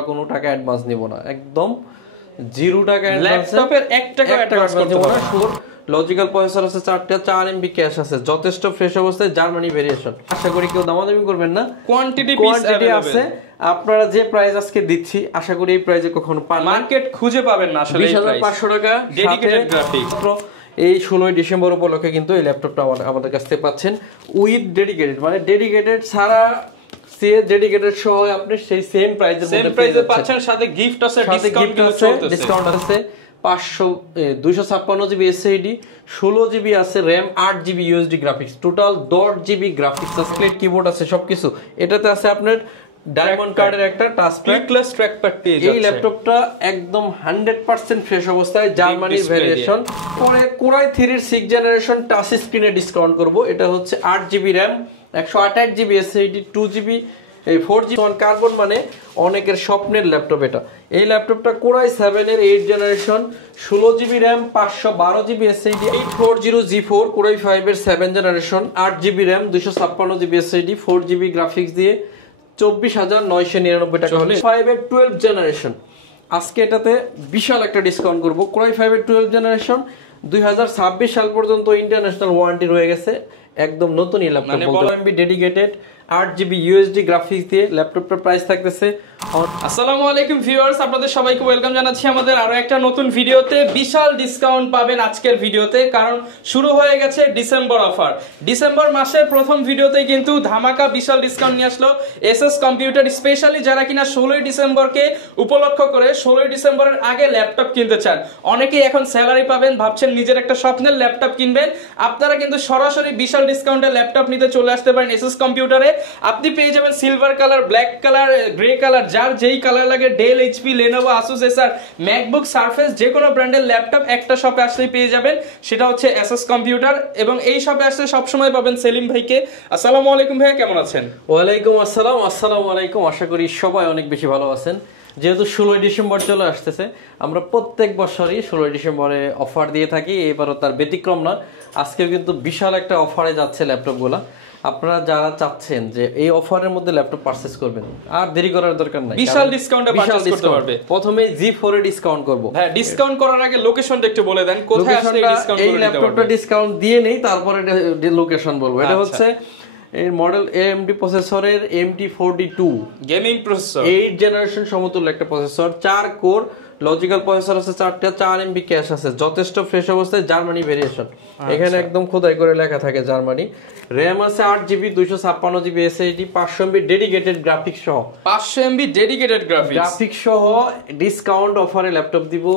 কোনো টাকা অ্যাডভান্স নিব না, একদম জিরো টাকা ল্যাপটপের 1 টাকা অ্যাডভান্স করতে হবে না। শুর লজিক্যাল প্রসেসর আছে 4টা, 4 এমবি ক্যাশ আছে, যথেষ্ট ফ্রেশ অবস্থায় জার্মানি ভেরিয়েশন। আশা করি কেউ দামাদামি করবেন না, কোয়ান্টিটি আছে। আপনারা যে প্রাইস আজকে দিচ্ছি আশা করি এই প্রাইসে কখনো পান না, মার্কেট খুঁজে পাবেন না। আসলে 20500 টাকা ডেডিকেটেড গ্রাফিক্স। এই 16 ডিসেম্বর উপলক্ষে কিন্তু এই ল্যাপটপটা আমাদের কাছ থেকে পাচ্ছেন উইথ ডেডিকেটেড, মানে ডেডিকেটেড ছাড়া ডেডিকেটেড সহ আপনি সেই সেম প্রাইসে পাচ্ছেন, সাথে গিফট আছে, ডিসকাউন্ট আছে। 256 জিবি এসএসডি, 16 জিবি আছে RAM, 8 GB USD graphics, total 10 GB graphics আছে, কিবোর্ড আছে, সবকিছু। এটাতে আছে আপনার ডায়মন্ড কার্ডের একটা টাচপ্যাড ট্র্যাকপ্যাড পেয়ে যাচ্ছে। এই ল্যাপটপটা একদম 100% ফ্রেশ অবস্থায়, জার্মানির ভেরিয়েশন। পরে কোরাই 3 এর 6 জেনারেশন টাচ স্ক্রিনে ডিসকাউন্ট করব। এটা হচ্ছে 8 GB RAM, 128 GB SSD, 2 GB 4 GB carbon, মানে অনেকের স্বপ্নের ল্যাপটপ এটা। এই ল্যাপটপটা কোরাই 7 এর 8 generation, 16 GB RAM, 512 GB SSD, 840G4 core i 5 এর 7 generation, 8 GB RAM, 256 GB SSD, 4 GB graphics দিয়ে 24,999 টাকা হলে 5 এর 12 জেনারেশন। আজকে এটাতে বিশাল একটা ডিসকাউন্ট করব। কোরাই 5 এর 12 জেনারেশন 2026 সাল পর্যন্ত ইন্টারন্যাশনাল ওয়ারেন্টি রয়ে গেছে, একদম নতুনই laptop. 12 MB dedicated, 8 GB USD graphics দিয়ে ল্যাপটপটার প্রাইস থাকতেছে। আসসালামু আলাইকুম ভিউয়ার্স, আপনাদের সবাইকে ওয়েলকাম জানাচ্ছি আমাদের আরো একটা নতুন ভিডিওতে। বিশাল ডিসকাউন্ট পাবেন আজকের ভিডিওতে, কারণ শুরু হয়ে গেছে ডিসেম্বর অফার। ডিসেম্বর মাসের প্রথম ভিডিওতে কিন্তু ধামাকা বিশাল ডিসকাউন্ট নিয়ে আসলো এসএস কম্পিউটার, স্পেশালি যারা কিনা 16 ডিসেম্বরকে উপলক্ষ করে 16 ডিসেম্বরের আগে ল্যাপটপ কিনতে চান। অনেকেই এখন স্যালারি পাবেন, ভাবছেন নিজের একটা স্বপ্নের ল্যাপটপ কিনবেন। আপনারা কিন্তু সরাসরি বিশাল ডিসকাউন্টে ল্যাপটপ নিতে চলে আসতে পারেন এসএস কম্পিউটারে। আপনি পেয়ে যাবেন silver colour, black colour, grey colour, যার যেই কালার লাগে, ডেল, এইচপি, লেনোভো, আসুস, এসার, ম্যাকবুক, সারফেস, যে কোনো ব্র্যান্ডের ল্যাপটপ একটা শপে আসলেই পেয়ে যাবেন, সেটা হচ্ছে এসএস কম্পিউটার। এবং এই শপে আসলে সবসময় পাবেন সেলিম ভাইকে। আসসালামু আলাইকুম ভাইয়া, কেমন আছেন? ওয়ালাইকুম আসসালাম। আসসালামু আলাইকুম। আশা করি সবাই অনেক বেশি ভালো আছেন। যেহেতু 16 ডিসেম্বর চলে আসতেছে, আমরা প্রত্যেক বছরই 16 ডিসেম্বরে অফার দিয়ে থাকি, এবারও তার ব্যতিক্রম না। আজকেও কিন্তু বিশাল একটা অফারে যাচ্ছে ল্যাপটপগুলো। আপনারা যারা চাচ্ছেন যে এই অফারের মধ্যে ল্যাপটপ পারচেজ করবেন, আর দেরি করার দরকার নাই, বিশাল ডিসকাউন্টে পারচেজ করতে পারবে। প্রথমে G4 এ ডিসকাউন্ট করব। হ্যাঁ, ডিসকাউন্ট করার আগে লোকেশনটা একটু বলে দেন, কোথায় আসলে ডিসকাউন্ট করে এই ল্যাপটপটা ডিসকাউন্ট দিয়ে নেই, তারপরে লোকেশন বলবো। এটা হচ্ছে এর মডেল AMD প্রসেসরের MT42 গেমিং প্রসেসর, 8 জেনারেশন সমতুল্য একটা প্রসেসর, 4 কোর লজিক্যাল প্রসেসর আছে 4টা, 4 এমবি ক্যাশ আছে, যথেষ্ট ফ্রেশ অবস্থায়, জার্মানি ভেরিয়েশন। এখানে একদম খোদাই করে লেখা থাকে জার্মানি। র‍্যাম আছে 8 GB, 256 GB SSD, 500 MB dedicated graphics সহ, 500 এমবি ডেডিকেটেড গ্রাফিক্স সহ ডিসকাউন্ট অফারে ল্যাপটপ দিব।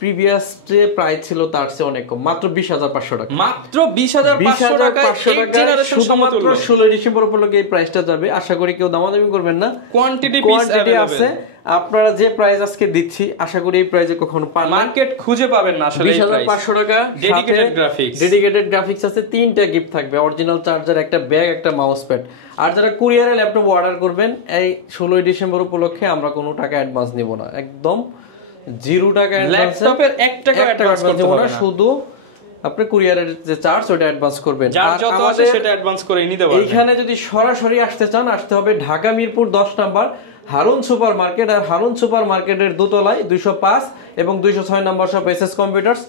প্রিভিয়াস যে প্রাইস ছিল তার চেয়ে অনেক কম, মাত্র 20,500 টাকা। মাত্র 20,500 টাকা শুধুমাত্র 16 ডিসেম্বর উপলক্ষে এই প্রাইসটা যাবে। আশা করি কেউ দামাদামি করবেন না, কোয়ান্টিটি আছে। আপনারা যে প্রাইস আজকে দিচ্ছি আশা করি এই প্রাইসে কখনো পান না, মার্কেট খুঁজে পাবেন না। আসলে 20,500 টাকা ডেডিকেটেড গ্রাফিক্স আছে, 3টা গিফট থাকবে, অরিজিনাল চার্জার, একটা ব্যাগ, একটা মাউস প্যাড। আর যারা কুরিয়ারে ল্যাপটপ অর্ডার করবেন এই 16 ডিসেম্বর উপলক্ষে আমরা কোনো টাকা অ্যাডভান্স নিব না, একদম জিরো টাকা। ল্যাপটপের 1 টাকা অ্যাডভান্স করতে হবে না, শুধু আপনি কুরিয়ারের যে চার্জ ওটা অ্যাডভান্স করবেন, যার যত আছে সেটা অ্যাডভান্স করে নিতে পারবেন। এইখানে যদি সরাসরি আসতে চান, আসতে হবে Dhaka Mirpur 10 number Harun super market. আর হারুন সুপার মার্কেটের দোতলায় 205 এবং 206 নাম্বার শপ এসএস কম্পিউটার্স।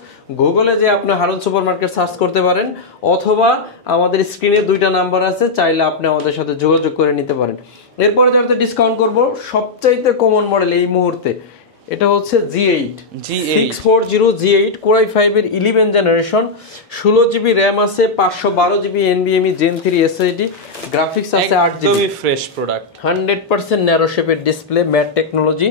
গুগলে যে আপনি হারুন সুপার মার্কেট সার্চ করতে পারেন, অথবা আমাদের স্ক্রিনে 2টা নাম্বার আছে, চাইলে আপনি আমাদের সাথে যোগাযোগ করে নিতে পারেন। এরপরে যাতে ডিসকাউন্ট করব, সবচাইতে কমন মডেল এই মুহূর্তে এটা হচ্ছে G8 640G8 কোরাই 5 এর 11 জেনারেশন, 16 জিবি র‍্যাম আছে, 512 GB NVMe Gen 3 SSD, graphics আছে 8 জিবি, একদমই ফ্রেশ প্রোডাক্ট, 100% ন্যারো শেপের ডিসপ্লে, ম্যাট টেকনোলজি,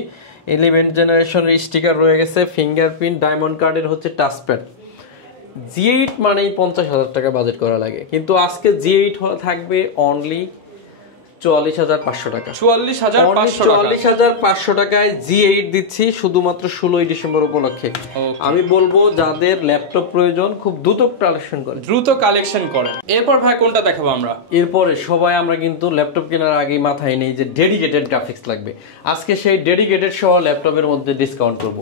11 জেনারেশনের স্টিকার রয়ে গেছে, ফিঙ্গারপ্রিন্ট, ডায়মন্ড কার্ডের হচ্ছে টাচপ্যাড। G8 মানেই 50,000 টাকা বাজেট করা লাগে, কিন্তু আজকে G8 থাকবে অনলি 44,500 টাকা। 44,500 টাকায় G8 দিচ্ছি শুধুমাত্র 16 ডিসেম্বর উপলক্ষে। আমি বলবো যাদের ল্যাপটপ প্রয়োজন খুব দ্রুত কালেকশন করেন। এরপর ভাই কোনটা দেখাবো আমরা? এরপরে সবাই আমরা কিন্তু ল্যাপটপ কেনার আগে মাথায় নেই যে ডেডিকেটেড গ্রাফিক্স লাগবে। আজকে সেই ডেডিকেটেড সহ ল্যাপটপের মধ্যে ডিসকাউন্ট করব।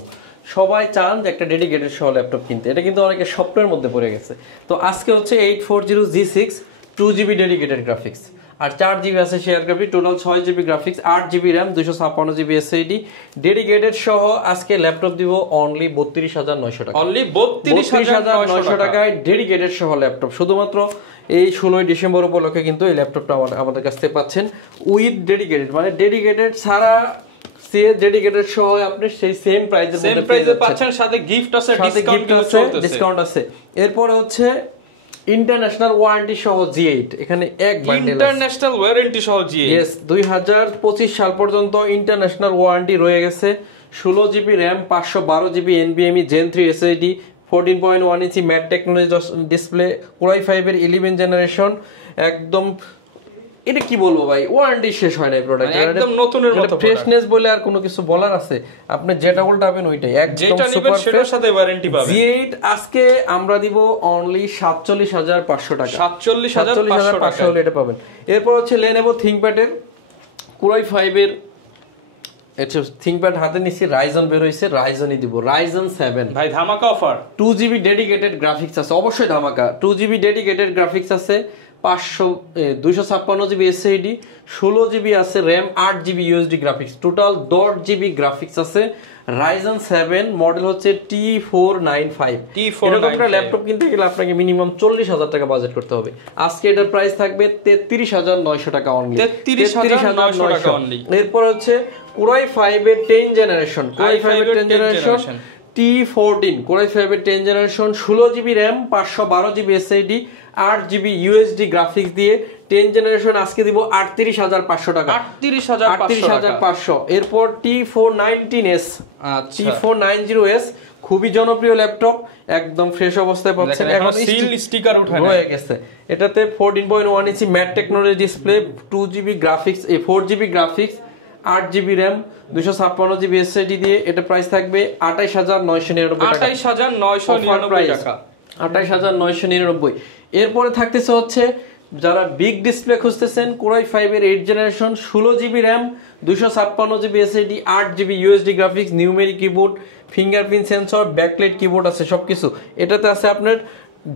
সবাই চান যে একটা ডেডিকেটেড সহ ল্যাপটপ কিনতে, এটা কিন্তু অনেকের স্বপ্নের মধ্যে পড়ে গেছে। তো আজকে হচ্ছে 840G6 2GB ডেডিকেটেড গ্রাফিক্স। আর 4GB আছে share graphics, total 6GB graphics, 8GB RAM, 256GB SSD dedicated সহ আজকে ল্যাপটপ দিব অনলি 32900 টাকা। অনলি 32900 টাকায় ডেডিকেটেড সহ ল্যাপটপ, শুধুমাত্র এই 16 ডিসেম্বর উপলক্ষে কিন্তু এই ল্যাপটপটা আমাদের কাছ থেকে পাচ্ছেন উইথ ডেডিকেটেড, মানে ডেডিকেটেড ছাড়া ডেডিকেটেড সহ আপনি সেই সেম প্রাইসে পাচ্ছেন, সাথে গিফট আছে, ডিসকাউন্ট আছে। এরপর হচ্ছে ইন্টারন্যাশনাল ওয়ারেন্টি সহ G8, এখানে এক বান্ডেল ইন্টারন্যাশনাল ওয়ারেন্টি সহ G8, यस 2025 সাল পর্যন্ত ইন্টারন্যাশনাল ওয়ারেন্টি রয়ে গেছে। 16GB RAM, 512GB NVMe Gen 3 SSD, 14.1 ইঞ্চি mat technology display, Core i5 এর 11 জেনারেশন। একদম এটা কি বলবো ভাই, ওয়ারেন্টি শেষ হয় না এই প্রোডাক্ট, একদম নতুনের মতো ফ্রেশনেস বলে আর কোনো কিছু বলার আছে? আপনি যেটা উল্টাবেন ওইটাই একদম সুপার, সেটার সাথে ওয়ারেন্টি পাবেন। G8 আজকে আমরা দিব অনলি 47500 টাকা, 47500 টাকা হলে এটা পাবেন। এরপর হচ্ছে Lenovo ThinkPad এর Core i5 এর ThinkPad হাতে নিচ্ছি, রাইজন বের হইছে, রাইজনই দিব, রাইজন 7 ভাই ধামাকা অফার। 2GB ডেডিকেটেড গ্রাফিক্স আছে, অবশ্যই ধামাকা। 2GB ডেডিকেটেড গ্রাফিক্স আছে, 256GB এসএসডি, 16GB আছে RAM, 8GB USD graphics, total 10GB graphics আছে। রাইজন 7 মডেল হচ্ছে T495। এরকম একটা ল্যাপটপ কিনতে গেলে আপনাকে মিনিমাম 40,000 টাকা বাজেট করতে হবে। আজকে এটার প্রাইস থাকবে 33,900 টাকা অনলি, 33,900 টাকা অনলি। এরপর হচ্ছে Core i5 এর 10 জেনারেশন, T14 Core i5 এর 10 generation, 16GB RAM, 512GB SSD, 8GB USD graphics দিয়ে 10 জেনারেশন আজকে দিব 38,500 টাকা, 38,500। এরপর T419S, আচ্ছা T490S খুবই জনপ্রিয় ল্যাপটপ, একদম ফ্রেশ অবস্থায় পাচ্ছেন, এখন সিল স্টিকার উঠানো হয়ে গেছে। এটাতে 14.1 ইঞ্চি mat technology display, 2GB graphics, 4GB graphics, 8GB RAM, 256GB SSD দিয়ে এটা প্রাইস থাকবে 28,999 টাকা, 28,999 টাকা, 28,999। এরপরে থাকতেছে হচ্ছে যারা বিগ ডিসপ্লে খুঁজতেছেন, Core i5 এর 8 generation, 16GB RAM, 256GB SSD, 8GB USD graphics, numeric keyboard, fingerprint sensor, backlight keyboard আছে সবকিছু। এটাতে আছে আপনার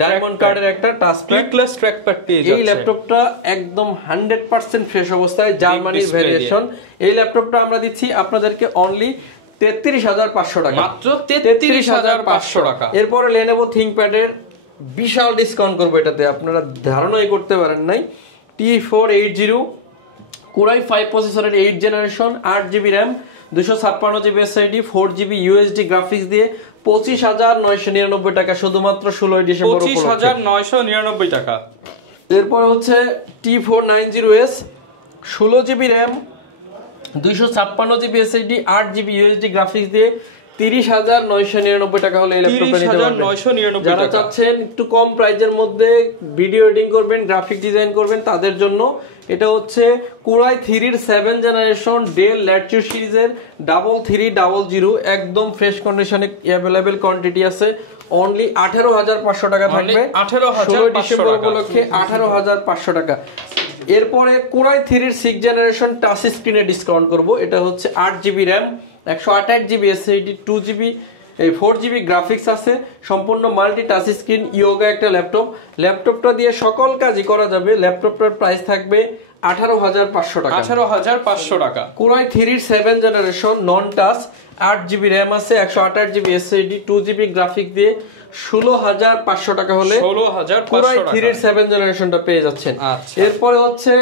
ডায়মন্ড কার্ডের একটা টাচপ্যাড, ক্লিকলেস ট্র্যাকপ্যাড পেয়ে যাচ্ছে। এই ল্যাপটপটা একদম 100% ফ্রেশ অবস্থায়, জার্মানির ভেরিয়েশন। এই ল্যাপটপটা আমরা দিচ্ছি আপনাদেরকে অনলি 33,500 টাকা, মাত্র 33,500 টাকা। এরপরে Lenovo ThinkPad এর বিশাল ডিসকাউন্ট করবো, এটাতে আপনারা ধারণাই করতে পারেন নাই। T480 Core i5 প্রসেসরের 8 generation, 8GB RAM, 256GB SSD, 4GB USD graphics দিয়ে 25,999 টাকা, শুধুমাত্র 16 ডিসেম্বর 25,999 টাকা। এরপর হচ্ছে T490S, 16GB RAM, 256GB SSD, 8GB USD graphics দিয়ে 30,999 টাকা হলে এই ল্যাপটপটা নিতে পারবেন। 30,999 যারা চাচ্ছেন একটু কম প্রাইজের মধ্যে ভিডিও এডিটিং করবেন, গ্রাফিক ডিজাইন করবেন, তাদের জন্য এটা হচ্ছে Core i3 এর 7 জেনারেশন ডেল ল্যাটিটিউড সিরিজের 3300, একদম ফ্রেশ কন্ডিশনে অ্যাভেলেবেল কোয়ান্টিটি আছে। অনলি 18,500 টাকা থাকবে, 16 ডিসেম্বর উপলক্ষে 18,500 টাকা। এরপরে Core i3 এর 6 জেনারেশন টাচ স্ক্রিনে ডিসকাউন্ট করব, এটা হচ্ছে 8GB RAM, 128GB SSD, 2GB 4GB graphics আছে, সম্পূর্ণ মাল্টি টাচ স্ক্রিন ইয়োগা একটা ল্যাপটপটা দিয়ে সকল কাজই করা যাবে। ল্যাপটপটার প্রাইস থাকবে 18,500 টাকা, 18,500 টাকা। Core i3 7 জেনারেশন নন টাচ, 8GB র্যাম আছে, 128GB এসএসডি, 2GB গ্রাফিক্স দিয়ে 16,500 টাকা হলে 16,500 Core i3 7 জেনারেশনটা পেয়ে যাচ্ছেন। এরপরে হচ্ছে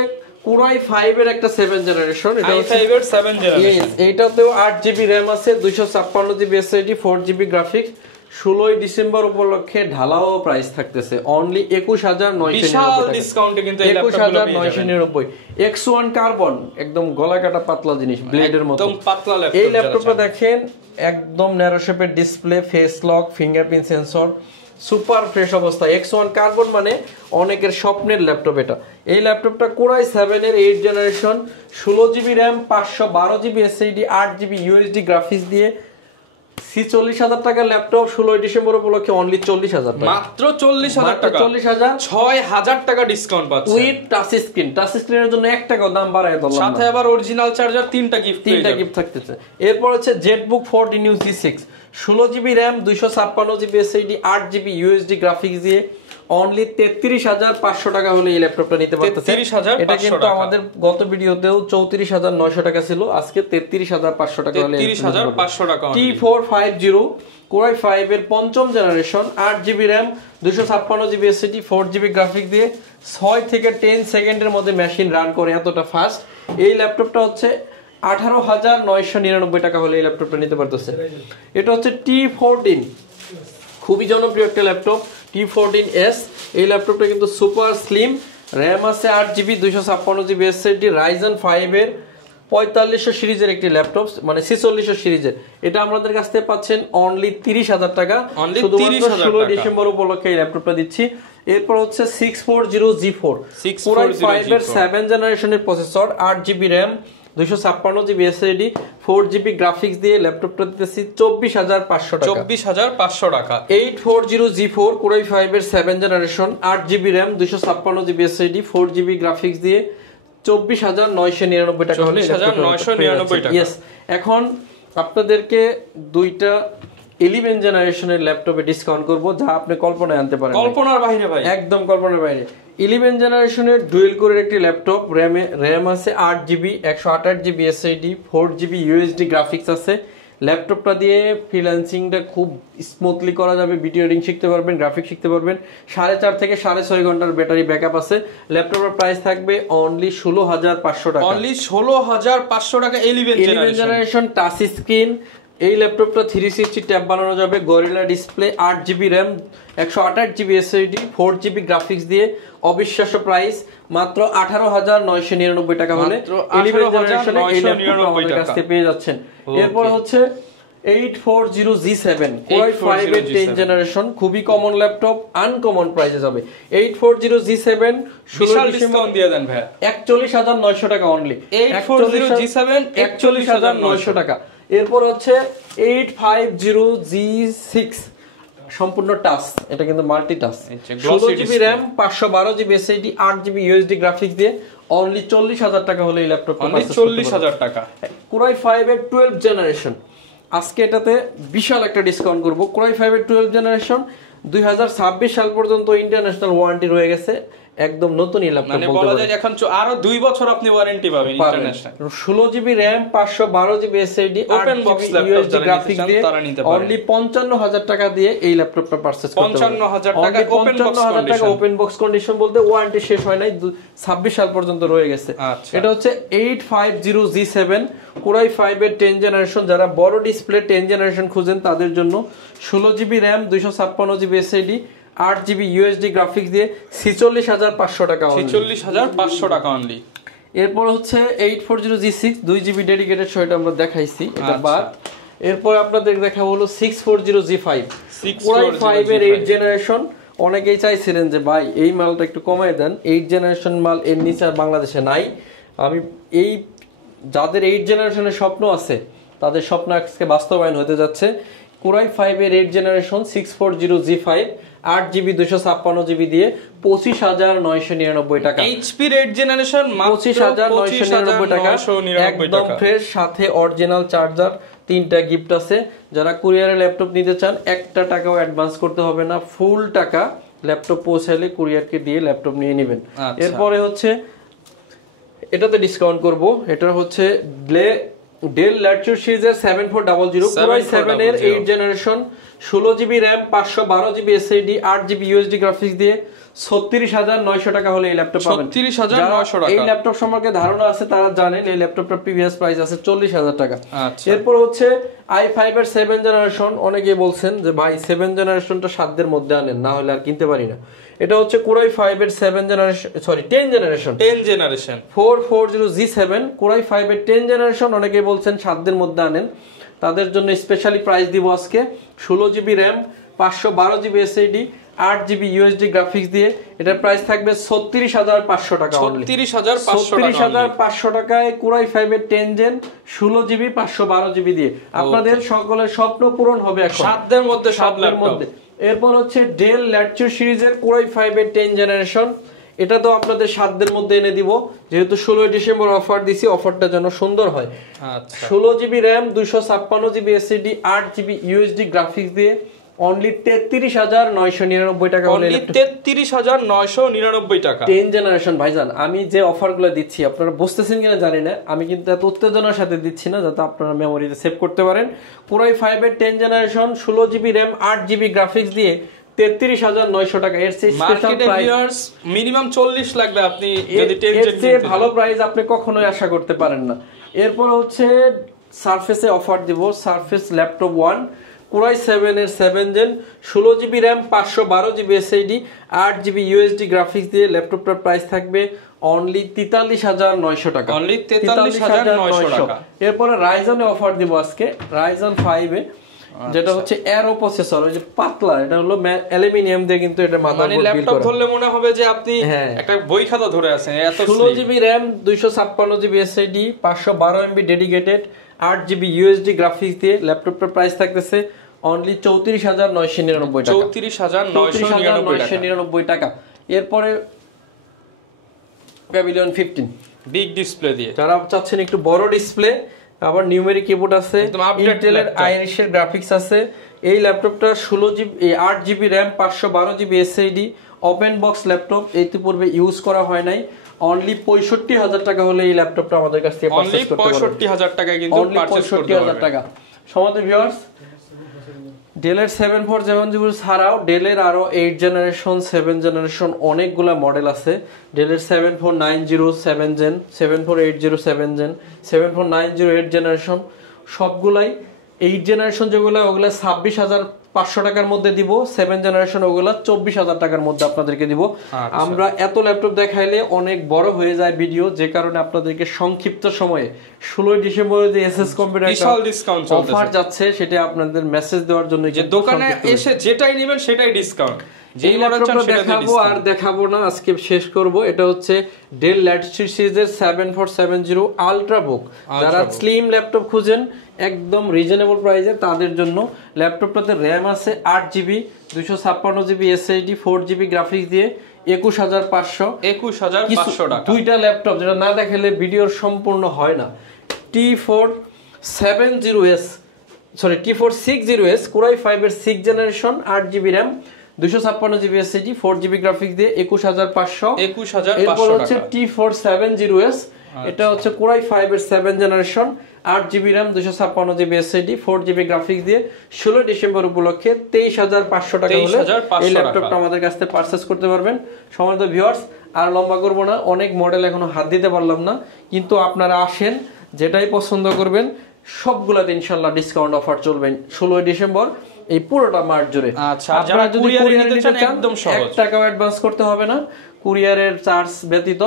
Core i5 এর একটা 7 জেনারেশন, এটা i5 এর 7 জেনারেশন, এইটাতেও 8GB র্যাম আছে, 256GB SSD, 4GB graphics. 16 December উপলক্ষে ঢালাও প্রাইস থাকতেছে অনলি 21,999 বিশাল ডিসকাউন্টে কিন্তু এই ল্যাপটপগুলো পেয়ে যাবেন। 21,999 X1 কার্বন, একদম গলা কাটা পাতলা জিনিস, ব্লেডের মতো একদম পাতলা ল্যাপটপ। এই ল্যাপটপটা দেখেন, একদম ন্যারো শেপের display, face lock, fingerprint sensor, super fresh অবস্থা। X1 কার্বন মানে অনেকের স্বপ্নের ল্যাপটপ এটা। এই ল্যাপটপটা Core i7 এর 8 generation, 16GB RAM, 512GB SSD, 8GB USD graphics দিয়ে 40,000 টাকার ল্যাপটপ 16 ডিসেম্বর উপলক্ষে অনলি 40,000 টাকা, মাত্র 40,000 টাকা, 40,000, 6,000 টাকা ডিসকাউন্ট পাচ্ছেন উইথ টাচ স্ক্রিন। টাচ স্ক্রিনের জন্য 1 টাকা দাম বাড়ায় দিলাম, সাথে আবার অরিজিনাল চার্জার 3টা গিফট থাকতেছে। এরপর হচ্ছে ZBook 14 New G6, 16GB RAM, 256GB SSD, 8GB USD graphics দিয়ে অনলি 33,500 টাকা হলে এই ল্যাপটপটা নিতে পারতেছেন। 33,500 এটা কিন্তু আমাদের গত ভিডিওতেও 34,900 টাকা ছিল, আজকে 33,500 টাকা হলে 33,500 টাকা। T450 Core i5 এর পঞ্চম generation, 8GB RAM, 256GB SSD, 4GB graphic দিয়ে 6 থেকে 10 সেকেন্ডের মধ্যে মেশিন রান করে, এতটা ফাস্ট। এই ল্যাপটপটা হচ্ছে 18,999 টাকা হলে এই ল্যাপটপটা নিতে পারতেছে। এটা হচ্ছে T14, খুবই জনপ্রিয় একটা ল্যাপটপ, T14S। এই ল্যাপটপটা কিন্তু সুপার স্লিম, র্যাম আছে 8GB, 256GB SSD, Ryzen 5 এর 4500 সিরিজের একটি ল্যাপটপ, মানে 4600 সিরিজের। এটা আমাদের কাছ থেকে পাচ্ছেন অনলি 30,000 টাকা, শুধুমাত্র 16 ডিসেম্বর উপলক্ষে এই ল্যাপটপটা দিচ্ছি। এরপর হচ্ছে 640G4 Core i5 এর 7 জেনারেশনের processor, 8GB RAM, 256GB SSD, 4GB graphics দিয়ে ল্যাপটপটা দিতেছি 24,500 টাকা। 24,500 টাকা। 840G4 Core i5 এর 7 generation, 8GB RAM, 256GB SSD, 4GB graphics দিয়ে 24,999 টাকা হলে 24,999 টাকা। ইয়েস। এখন আপনাদেরকে দুইটা 11 জেনারেশনের ল্যাপটপে ডিসকাউন্ট করব, যা আপনি কল্পনায় আনতে পারেন, কল্পনার বাইরে ভাই, একদম কল্পনার বাইরে। 11 জেনারেশনের ডুয়েল কোরের একটি ল্যাপটপ, র্যাম আছে 8GB, 128GB SSD, 4GB USD graphics আছে। ল্যাপটপটা দিয়ে ফ্রিল্যান্সিংটা খুব স্মুথলি করা যাবে, ভিডিও এডিটিং শিখতে পারবেন, গ্রাফিক শিখতে পারবেন। 4.5 থেকে 6.5 ঘন্টার ব্যাটারি ব্যাকআপ আছে। ল্যাপটপের প্রাইস থাকবে অনলি 16,500 টাকা। অনলি 16,500 টাকা। 11 জেনারেশন টাচ স্ক্রিন। এই ল্যাপটপটা 360 ট্যাব বানানো যাবে, gorilla display, 8GB RAM, 128GB SSD, 4GB graphics দিয়ে। অবিশ্বাস্য প্রাইস, মাত্র 18,999 টাকা হলে 11 জেনারেশনে এই ল্যাপটপটা আমাদের কাছ থেকে পেয়ে যাচ্ছেন। এরপর হচ্ছে 840G7 Core i5 এর 10 জেনারেশন, খুবই কমন ল্যাপটপ, আনকমন প্রাইসে যাবে। 840G7 বিশাল ডিসকাউন্ট দিয়ে দেন ভাই, 41,900 টাকা অনলি। 840G7 41,900 টাকা। এরপর হচ্ছে 850G6 সম্পূর্ণ টাচ, এটা কিন্তু multi touch, 16GB RAM, 512GB SSD, 8GB USD graphics দিয়ে অনলি 40,000 টাকা হলে এই ল্যাপটপটা, অনলি 40,000 টাকা। Core i5 এর 12 জেনারেশন, আজকে এটাতে বিশাল একটা ডিসকাউন্ট করব। Core i5 এর 12 জেনারেশন 2026 সাল পর্যন্ত ইন্টারন্যাশনাল ওয়ারেন্টি রয়ে গেছে, একদম নতুনই ল্যাপটপ, মানে বলা যায় এখন আরো 2 বছর আপনি ওয়ারেন্টি পাবেন international. 16GB RAM, 512GB SSD, open box laptop graphics দিয়ে অনলি 55,000 টাকা দিয়ে এই ল্যাপটপটা পারচেজ করতে পারবেন। 55,000 টাকা ওপেন বক্স কন্ডিশন বলতে ওয়ারেন্টি শেষ হয় নাই, 26 সাল পর্যন্ত রয়ে গেছে। এটা হচ্ছে 850G7 Core i5 এর 10 জেনারেশন। যারা বড় ডিসপ্লে 10 জেনারেশন খুঁজেন তাদের জন্য 16GB RAM, 256GB SSD, 8GB USD graphics দিয়ে 46,500 টাকা, 46,500 টাকা অনলি। এরপর হচ্ছে 840G6 2GB ডেডিকেটেড, সেটা আমরা দেখাইছি, এটা বাদ। এরপর আপনাদের দেখাবো হলো 640G5 Core i5 এর 8 জেনারেশন। অনেকেই চাইছিলেন যে ভাই এই মালটা একটু কমায় দেন, 8 জেনারেশন মাল এর নিচে আর বাংলাদেশে নাই। আমি এই যাদের 8 জেনারেশনের স্বপ্ন আছে তাদের স্বপ্ন আজকে বাস্তবায়ন হতে যাচ্ছে। Core i5 এর 8 জেনারেশন 640G5 8GB 256GB দিয়ে 25,999 টাকা। HP এর 8 জেনারেশন মাত্র 25,999 টাকা, একদম ফ্রেশ, সাথে অরিজিনাল চার্জার, 3টা গিফট আছে। যারা কুরিয়ারে ল্যাপটপ নিতে চান 1 টাকাও অ্যাডভান্স করতে হবে না, ফুল টাকা ল্যাপটপ পৌঁছালে কুরিয়ারকে দিয়ে ল্যাপটপ নিয়ে নেবেন। এরপরে হচ্ছে এটাতে ডিসকাউন্ট করব, এটা হচ্ছে ডেল ল্যাটিটিউড সিরিজের 7400 Core i7 এর 8 generation, 16GB RAM, 512GB SSD, 8GB USD graphics দিয়ে 36,900 টাকা হলে এই ল্যাপটপ পাবেন। 36,900 টাকা। এই ল্যাপটপ সম্পর্কে ধারণা আছে তারা জানেন এই ল্যাপটপটার প্রিভিয়াস প্রাইস আছে 40,000 টাকা। এরপর হচ্ছে i5 এর 7 জেনারেশন। অনেকেই বলছেন যে ভাই 7 জেনারেশনটা সাধ্যের মধ্যে আনেন, না হলে আর কিনতে পারি না। এটা হচ্ছে Core i5 এর 10 জেনারেশন 440G7 Core i5 এর 10 জেনারেশন। অনেকেই বলছেন সাধ্যের মধ্যে আনেন, তাদের জন্য স্পেশালি প্রাইস দিব আজকে। 16GB RAM, 512GB SSD, 8GB USD graphics দিয়ে এটার প্রাইস থাকবে 36,500 টাকা। 36,500 টাকায় Core i5 এর 10 জেন 16GB 512GB দিয়ে আপনাদের সকলের স্বপ্ন পূরণ হবে এখন সাধ্যের মধ্যে, সাধ্যের মধ্যে। এরপর হচ্ছে ডেল ল্যাটিটিউড সিরিজের Core i5 এর 10 জেনারেশন। এটা তো আপনাদের সাধ্যের মধ্যে এনে দিব, যেহেতু 16 ডিসেম্বর অফার দিছি, অফারটা যেন সুন্দর হয়। আচ্ছা, 16GB RAM, 256GB SSD, 8GB USD graphics দিয়ে অনলি 33,999 টাকা হলে অনলি 33,999 টাকা 10 জেনারেশন। ভাইজান আমি যে অফারগুলো দিচ্ছি আপনারা বুঝতেছেন কিনা জানি না, আমি কিন্তু এত উত্তেজনার সাথে দিচ্ছি না, যাতে আপনারা মেমোরিতে সেভ করতে পারেন। কোরাই 5 এর 10 generation 16GB RAM 8GB graphics দিয়ে 33,900 টাকা। এর চেয়ে স্পেশাল প্রাইস মিনিমাম 40 লাগবে, আপনি যদি 10 এর চেয়ে ভালো প্রাইস আপনি কখনোই আশা করতে পারেন না। এরপর হচ্ছে সারফেসে অফার দিব, সারফেস ল্যাপটপ 1 কোরাই 7 এর 7 gen 16GB RAM 512GB SSD 8GB USD graphics দিয়ে ল্যাপটপটার প্রাইস থাকবে অনলি 43,900 টাকা। অনলি 43,900 টাকা। এরপরে রাইজনে অফার দিব আজকে, রাইজন 5 এ যেটা হচ্ছে এরো প্রসেসর, ওই যে পাতলা, এটা হলো অ্যালুমিনিয়াম দিয়ে কিন্তু এটা মাদারবোর্ড বিল্ড করা। ল্যাপটপ ধরলে মনে হবে যে আপনি একটা বই খাতা ধরে আছেন, এত 16GB RAM 256GB SSD 512MB dedicated 8GB USD graphics দিয়ে ল্যাপটপটার প্রাইস থাকতেছে অনলি 34,999 টাকা। 34,999 টাকা। এরপরে প্যাভিলিয়ন 15 বিগ ডিসপ্লে দিয়ে, যারা চাচ্ছেন একটু বড় ডিসপ্লে, আবার নিউমেরিক কিবোর্ড আছে, ইন্টেলের আইরিশের গ্রাফিক্স আছে। এই ল্যাপটপটা 8GB RAM 512GB SSD open box laptop, ইতিপূর্বে ইউজ করা হয় নাই। অনলি 65,000 টাকা হলে এই ল্যাপটপটা আমাদের কাছ থেকে পারচেজ করতে পারবেন। 65,000 টাকায় কিন্তু পারচেজ করতে পারবেন। 65,000 টাকা। সমাদর ভিউয়ার্স, ডেলের 7470 ছাড়াও ডেলের আরো 8 জেনারেশন 7 জেনারেশন অনেকগুলা মডেল আছে। ডেলের 7490 7 জেন, 7480 7 জেন, 7490 8 জেনারেশন, সবগুলাই 8 জেনারেশন যেগুলো ওগুলা 26,500 টাকার মধ্যে দিব, 7 জেনারেশন ওগুলা 24,000 টাকার মধ্যে আপনাদেরকে দিব। আমরা এত ল্যাপটপ দেখাইলে অনেক বড় হয়ে যায় ভিডিও, যে কারণে আপনাদেরকে সংক্ষিপ্ত সময়ে 16 ডিসেম্বর যে এসএস কম্পিউটার বিশাল ডিসকাউন্ট চলতেছে, অফার যাচ্ছে, সেটা আপনাদের মেসেজ দেওয়ার জন্য যে দোকানে এসে যেটাই নেবেন সেটাই ডিসকাউন্ট। যেই ল্যাপটপটা দেখাবো আর দেখাবো না, আজকে শেষ করব। এটা হচ্ছে ডেল ল্যাটিটিউড সিরিজের 7470 আলট্রাবুক। যারা স্লিম ল্যাপটপ খুঁজেন একদম রিজনেবল প্রাইসে, তাদের জন্য ল্যাপটপটাতে র্যাম আছে 8GB 256GB SSD 4GB graphics দিয়ে 21,500 টাকা। দুইটা ল্যাপটপ যেটা না দেখালে ভিডিওর সম্পূর্ণ হয় না। T460S কোরাই 5 এর 6 generation 8GB RAM 256GB SSD 4GB graphics দিয়ে 21,500। এরপর হচ্ছে T470S, এটা হচ্ছে কোরাই 5 এর 7 generation 8GB RAM 256GB SSD 4GB graphics দিয়ে 16 ডিসেম্বর উপলক্ষে 23,500 টাকা হলে এই ল্যাপটপটা আমাদের কাছ থেকে পারচেজ করতে পারবেন। সম্মানিত ভিউয়ার্স, আর লম্বা করব না, অনেক মডেল এখনো হাত দিতে পারলাম না, কিন্তু আপনারা আসেন, যেটাই পছন্দ করবেন সবগুলাতে ইনশাআল্লাহ ডিসকাউন্ট অফার চলবে 16 ডিসেম্বর এই পুরোটা মার্চ জুড়ে। আচ্ছা, যারা কুরিয়ারে নিতে চান একদম সহজ, 1 টাকাও অ্যাডভান্স করতে হবে না। কুরিয়ারের চার্জ ব্যতীত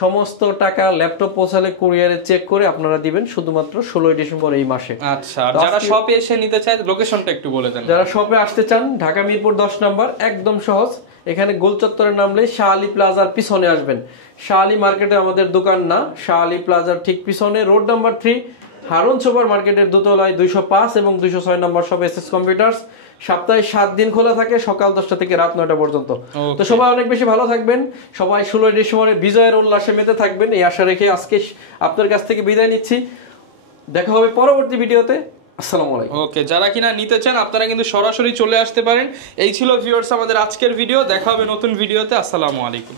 সমস্ত টাকা ল্যাপটপ পৌঁছালে কুরিয়ারে চেক করে আপনারা দিবেন শুধুমাত্র 16 ডিসেম্বর এই মাসে। আচ্ছা, যারা শপে এসে নিতে চায় লোকেশনটা একটু বলে দেন। যারা শপে আসতে চান, ঢাকা মিরপুর 10 নম্বর, একদম সহজ। এখানে গোল চত্বরে নামলে শাহ আলী প্লাজার পিছনে আসবেন। শাহ আলী মার্কেটে আমাদের দোকান না, শাহ আলী প্লাজার ঠিক পিছনে রোড নাম্বার 3 হারুন সুপার মার্কেটের দোতলায় 205 এবং 206 নম্বর শপ এসএস কম্পিউটার্স। সপ্তাহে 7 দিন খোলা থাকে, সকাল 10টা থেকে রাত 9টা পর্যন্ত। তো সবাই অনেক বেশি ভালো থাকবেন, সবাই 16 ডিসেম্বরের বিজয়ের উল্লাসে মেতে থাকবেন, এই আশা রেখে আজকে আপনার কাছ থেকে বিদায় নিচ্ছি। দেখা হবে পরবর্তী ভিডিওতে। আসসালামু আলাইকুম। ওকে, যারা কিনা নিতে চান আপনারা কিন্তু সরাসরি চলে আসতে পারেন। এই ছিল ভিউয়ার্স আমাদের আজকের ভিডিও, দেখা হবে নতুন ভিডিওতে। আসসালামু আলাইকুম।